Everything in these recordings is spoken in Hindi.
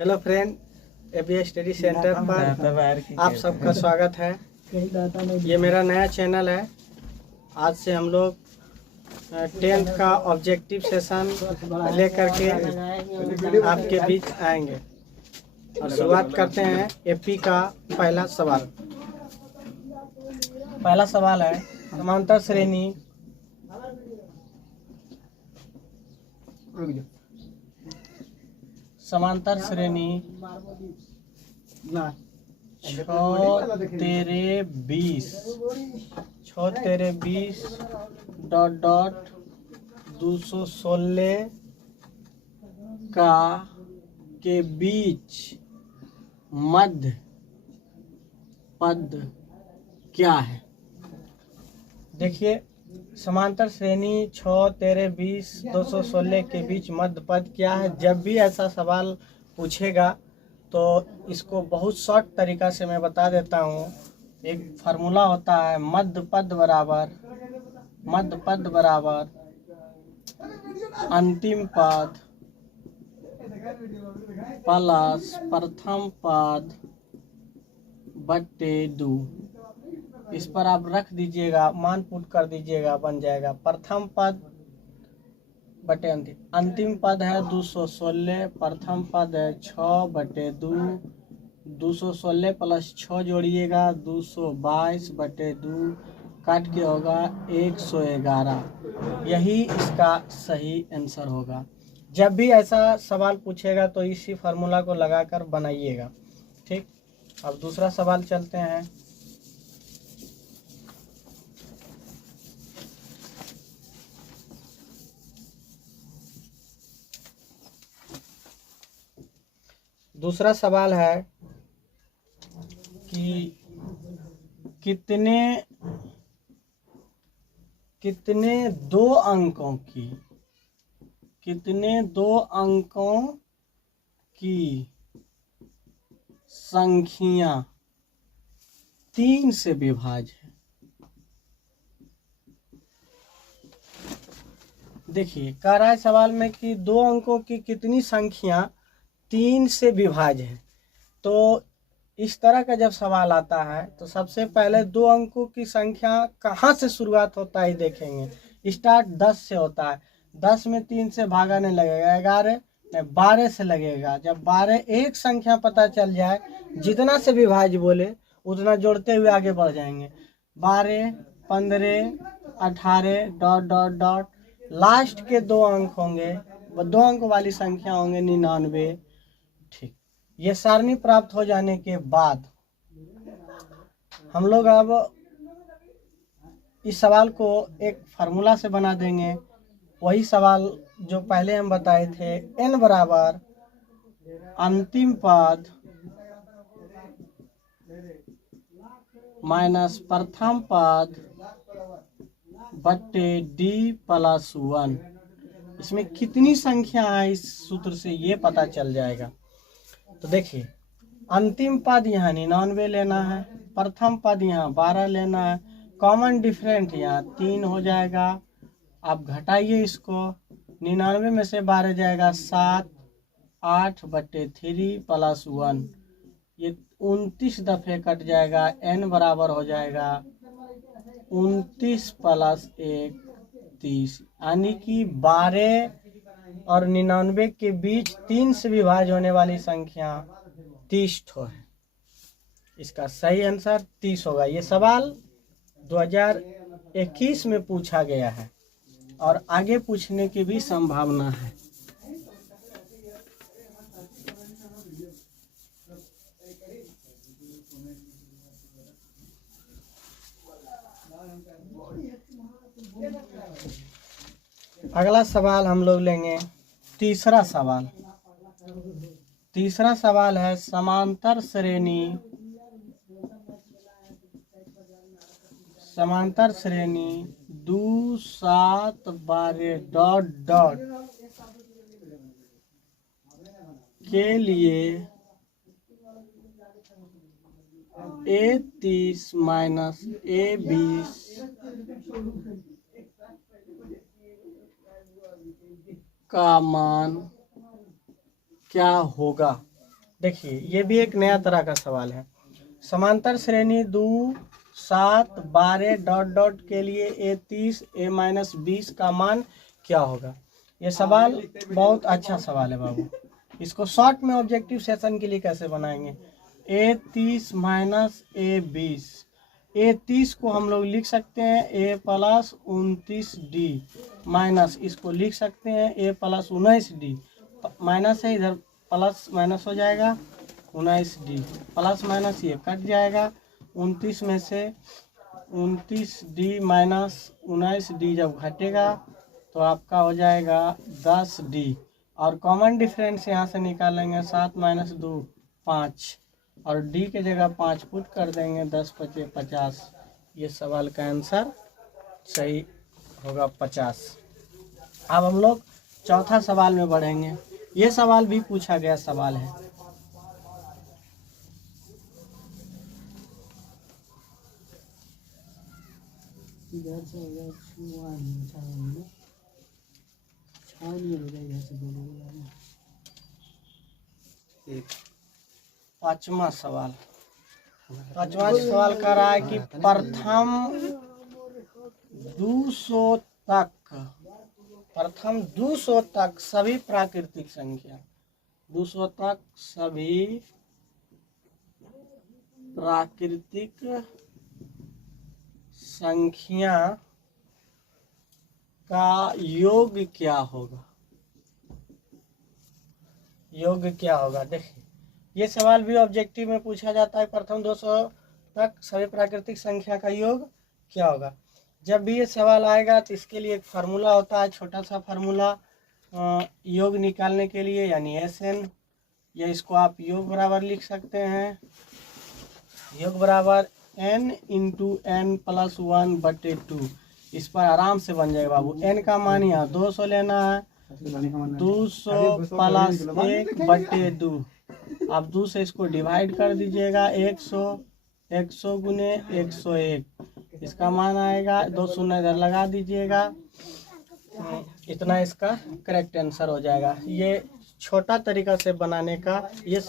Hello friend, ABA study centre पर आप सबका स्वागत है। ये मेरा नया चैनल है। आज से हम लोग 10th का ऑब्जेक्टिव सेशन लेकर के आपके बीच आएंगे और शुरुआत करते हैं एपी का पहला सवाल। पहला सवाल है समांतर श्रेणी समांतर श्रेणी 6 तेरे 20 डॉट 216 का के बीच मध्य पद क्या है। देखिए, समांतर श्रेणी 6 तेरे 20 216 के बीच मध्य पद क्या है। जब भी ऐसा सवाल पूछेगा तो इसको बहुत शॉर्ट तरीका से मैं बता देता हूँ। एक फार्मूला होता है मध्य पद बराबर अंतिम पद प्लस प्रथम पद बट्टे 2। इस पर आप रख दीजिएगा, मान पुट कर दीजिएगा, बन जाएगा प्रथम पद बटे अंतिम पद है 216, प्रथम पद है 6 बटे 2, 216 प्लस 6 जोड़िएगा 222 बटे 2, काट के होगा 111। यही इसका सही आंसर होगा। जब भी ऐसा सवाल पूछेगा तो इसी फार्मूला को लगाकर बनाइएगा। ठीक, अब दूसरा सवाल चलते हैं। दूसरा सवाल है कि कितने दो अंकों की संख्या 3 से विभाज्य है। देखिए, कह रहा है सवाल में कि 2 अंकों की कितनी संख्या 3 से विभाज्य है। तो इस तरह का जब सवाल आता है तो सबसे पहले 2 अंकों की संख्या कहाँ से शुरुआत होता है देखेंगे। स्टार्ट 10 से होता है। 10 में 3 से भागा नहीं लगेगा, 11 नहीं 12 से लगेगा। जब 12 एक संख्या पता चल जाए, जितना से विभाज्य बोले उतना जोड़ते हुए आगे बढ़ जाएंगे। 12, 15, 18 डॉट लास्ट के 2 अंक होंगे, 2 अंक वाली संख्या होंगे 99। ठीक, ये सारणी प्राप्त हो जाने के बाद हम लोग अब इस सवाल को एक फार्मूला से बना देंगे। वही सवाल जो पहले हम बताए थे, n बराबर अंतिम पद माइनस प्रथम पद बट्टे d प्लस 1। इसमें कितनी संख्या है इस सूत्र से ये पता चल जाएगा। तो देखिए, अंतिम पद यहाँ 99 लेना है, प्रथम पद यहाँ 12 लेना है, कॉमन डिफरेंट यहाँ 3 हो जाएगा। आप घटाइए इसको, 99 में से 12 जाएगा 7, 8 बटे 3 प्लस 1, ये 29 दफे कट जाएगा। n बराबर हो जाएगा 29 प्लस 1 30, यानी कि 12 और 99 के बीच 3 से विभाज्य होने वाली संख्या 30 ठो है। इसका सही आंसर 30 होगा। ये सवाल 2021 में पूछा गया है और आगे पूछने की भी संभावना है। अगला सवाल हम लोग लेंगे तीसरा सवाल है समांतर श्रेणी 2 7 12 डॉट के लिए A30 माइनस A20 का मान क्या होगा। देखिए ये भी एक नया तरह का सवाल है। समांतर श्रेणी 2 7 12 डॉट डॉट के लिए a30 a-20 का मान क्या होगा। ये सवाल बहुत अच्छा सवाल है बाबू। इसको शॉर्ट में ऑब्जेक्टिव सेशन के लिए कैसे बनाएंगे। a30 माइनस a20, a30 को हम लोग लिख सकते हैं a प्लस 29d माइनस इसको लिख सकते हैं a प्लस 19d, माइनस है इधर प्लस माइनस हो जाएगा 19d, प्लस माइनस ये कट जाएगा 29 में से 29d माइनस 19d जब घटेगा तो आपका हो जाएगा 10d, और कॉमन डिफरेंस यहाँ से निकालेंगे 7 माइनस 2 5, और d के जगह 5 पुट कर देंगे 10 पचे 50। ये सवाल का आंसर सही होगा 50। अब हम लोग चौथा सवाल में बढ़ेंगे। ये सवाल भी पूछा गया सवाल है। पांचवा सवाल कर रहा है कि प्रथम 200 तक सभी प्राकृतिक संख्या 200 तक सभी प्राकृतिक संख्या का योग क्या होगा। योग क्या होगा। देखिए ये सवाल भी ऑब्जेक्टिव में पूछा जाता है। प्रथम 200 तक सभी प्राकृतिक संख्या का योग क्या होगा। जब भी ये सवाल आएगा तो इसके लिए एक फार्मूला होता है, छोटा सा फार्मूला योग निकालने के लिए, यानी SN, या इसको आप योग बराबर लिख सकते हैं, योग बराबर n इंटू n प्लस 1/2। इस पर आराम से बन जाएगा बाबू। n का मान यहाँ 200 लेना है, 200 प्लस 1/2। अब 2 से इसको डिवाइड कर दीजिएगा, 100 गुने 101, इसका मान आएगा 2 शून्य इधर लगा दीजिएगा, इतना इसका करेक्ट आंसर हो जाएगा। ये छोटा तरीका से बनाने का ये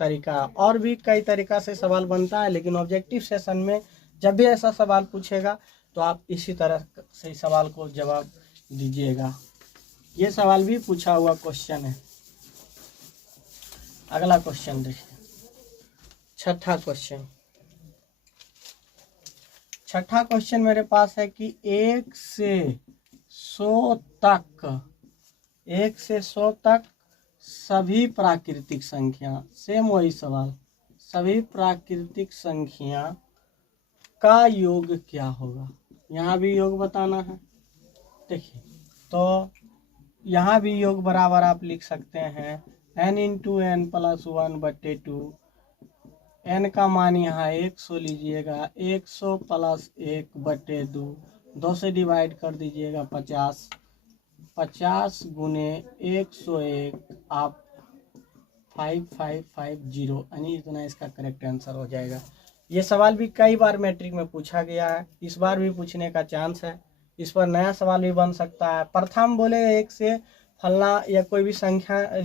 तरीका। और भी कई तरीका से सवाल बनता है, लेकिन ऑब्जेक्टिव सेशन में जब भी ऐसा सवाल पूछेगा तो आप इसी तरह से सवाल को जवाब दीजिएगा। ये सवाल भी पूछा हुआ क्वेश्चन है। अगला क्वेश्चन देखिए, छठा क्वेश्चन मेरे पास है कि 1 से 100 तक सभी प्राकृतिक संख्या, सेम वही सवाल, सभी प्राकृतिक संख्या का योग क्या होगा। यहाँ भी योग बताना है। देखिए तो यहाँ भी योग बराबर आप लिख सकते हैं n into n plus 1/2। n का मान यहाँ 100 लीजिएगा, 100 प्लस 1/2, 2 से डिवाइड कर दीजिएगा 50, 50 गुने 101, आप 5550, यानी इतना इसका करेक्ट आंसर हो जाएगा। ये सवाल भी कई बार मैट्रिक में पूछा गया है, इस बार भी पूछने का चांस है। इस पर नया सवाल भी बन सकता है। प्रथम बोले 1 से फलना या कोई भी संख्या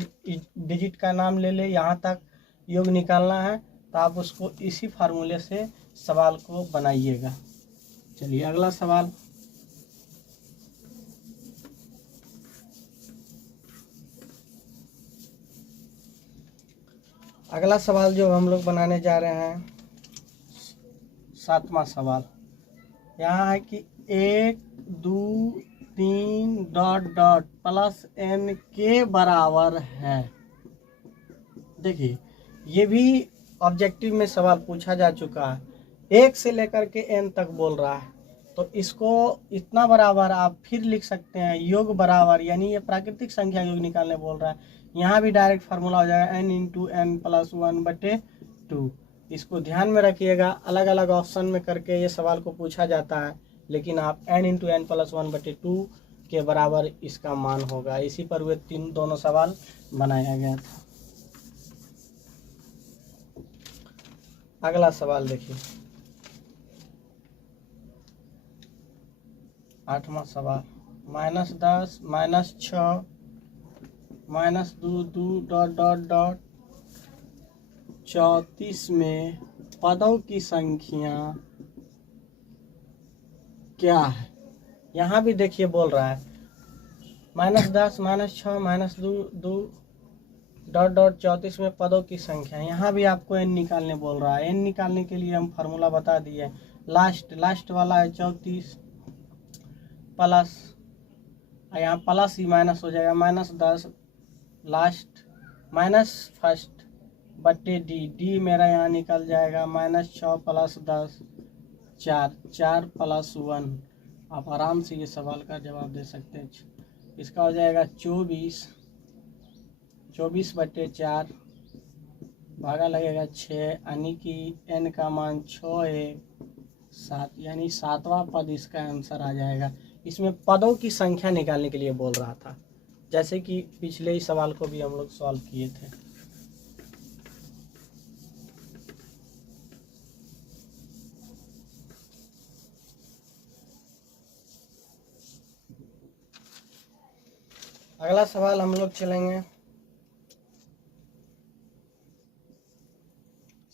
डिजिट का नाम ले ले, यहाँ तक योग निकालना है तो आप उसको इसी फार्मूले से सवाल को बनाइएगा। चलिए अगला सवाल, अगला सवाल जो हम लोग बनाने जा रहे हैं, 7वां सवाल यहाँ है कि 1 2 3 डॉट डॉट प्लस n के बराबर है। देखिए ये भी ऑब्जेक्टिव में सवाल पूछा जा चुका है। 1 से लेकर के n तक बोल रहा है, तो इसको इतना बराबर आप फिर लिख सकते हैं योग बराबर, यानी ये प्राकृतिक संख्या योग निकालने बोल रहा है। यहाँ भी डायरेक्ट फार्मूला हो जाएगा n इंटू n प्लस 1/2। इसको ध्यान में रखिएगा, अलग अलग ऑप्शन में करके ये सवाल को पूछा जाता है, लेकिन आप n इंटू n प्लस 1/2 के बराबर इसका मान होगा। इसी पर वे दोनों सवाल बनाया गया था। अगला सवाल देखिए, 8वां सवाल, -10 -6 -2 2 डॉट डॉट डॉट 34 में पदों की संख्या क्या है। यहाँ भी देखिए बोल रहा है -10 -6 -2 डॉट डॉट 34 में पदों की संख्या। यहाँ भी आपको n निकालने बोल रहा है। n निकालने के लिए हम फार्मूला बता दिए। लास्ट वाला है 34 प्लस, यहाँ प्लस ही माइनस हो जाएगा -10 लास्ट माइनस फर्स्ट बट्टे डी मेरा यहाँ निकल जाएगा -6 + 10 4 + 1। आप आराम से ये सवाल का जवाब दे सकते हैं। इसका हो जाएगा 24 बट्टे 4 भागा लगेगा 6, यानी कि n का मान 6 है 7, यानी 7वां पद इसका आंसर आ जाएगा। इसमें पदों की संख्या निकालने के लिए बोल रहा था, जैसे कि पिछले ही सवाल को भी हम लोग सॉल्व किए थे। अगला सवाल हम लोग चलेंगे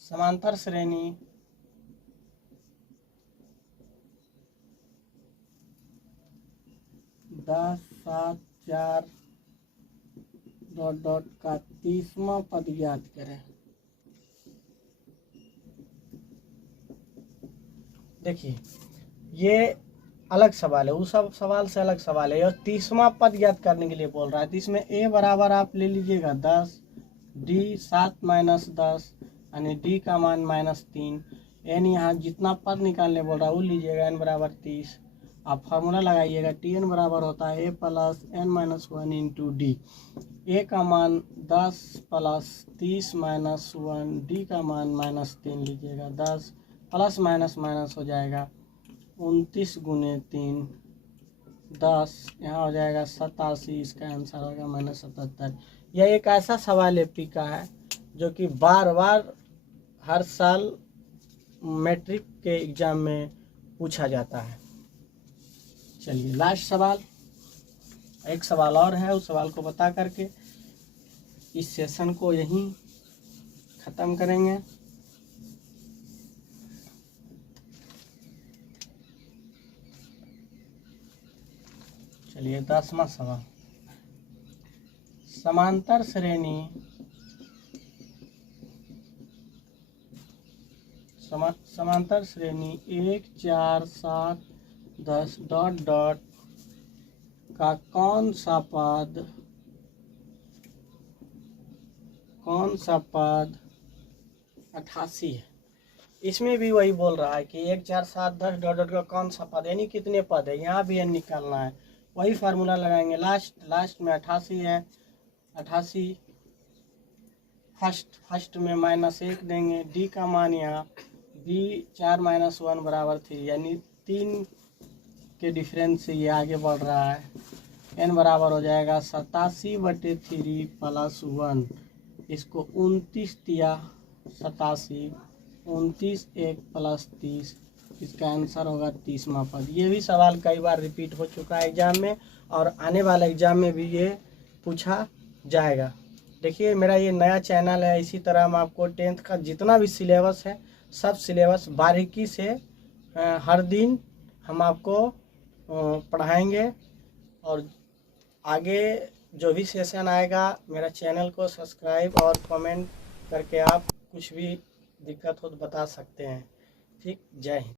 समांतर श्रेणी दस 7 4 डॉट डॉट का 30वां पद ज्ञात करें। देखिए ये अलग सवाल है, उस सब सवाल से अलग सवाल है। और 30वां पद ज्ञात करने के लिए बोल रहा है। तो इसमें a बराबर आप ले लीजिएगा 10, d 7 - 10 यानी d का मान -3, n यहाँ जितना पद निकालने बोल रहा है वो लीजिएगा, n बराबर 30। आप फार्मूला लगाइएगा, tn बराबर होता है a + n - 1 × d। a का मान 10 + 30 - 1, d का मान -3 लीजिएगा। 10 प्लस माइनस हो जाएगा 29 × 3 10, यहाँ हो जाएगा 87। इसका आंसर होगा -77। यह एक ऐसा सवाल एपी का है जो कि बार बार हर साल मैट्रिक के एग्जाम में पूछा जाता है। चलिए लास्ट सवाल, एक सवाल और है, उस सवाल को बता करके इस सेशन को यहीं ख़त्म करेंगे। चलिए 10वां सवाल, समांतर श्रेणी 1 4 7 10 डॉट डॉट का कौन सा पद 88 है। इसमें भी वही बोल रहा है कि 1 4 7 10 डॉट डॉट का कौन सा पद, यानी कितने पद है। यहाँ भी n निकालना है, वही फार्मूला लगाएंगे। लास्ट में 88 है, 88 फर्स्ट में -1 देंगे। d का मान यहाँ b 4 - 1 बराबर 3, यानी 3 के डिफरेंस से ये आगे बढ़ रहा है। n बराबर हो जाएगा 87/3 + 1। इसको 29 दिया 87, 29 1 + 30, इसका आंसर होगा 30वां पद। ये भी सवाल कई बार रिपीट हो चुका है एग्जाम में, और आने वाले एग्जाम में भी ये पूछा जाएगा। देखिए मेरा ये नया चैनल है, इसी तरह हम आपको 10th का जितना भी सिलेबस है सब सिलेबस बारीकी से हर दिन हम आपको पढ़ाएंगे। और आगे जो भी सेशन आएगा मेरा चैनल को सब्सक्राइब और कमेंट करके आप कुछ भी दिक्कत हो तो बता सकते हैं। ठीक, जय हिंद।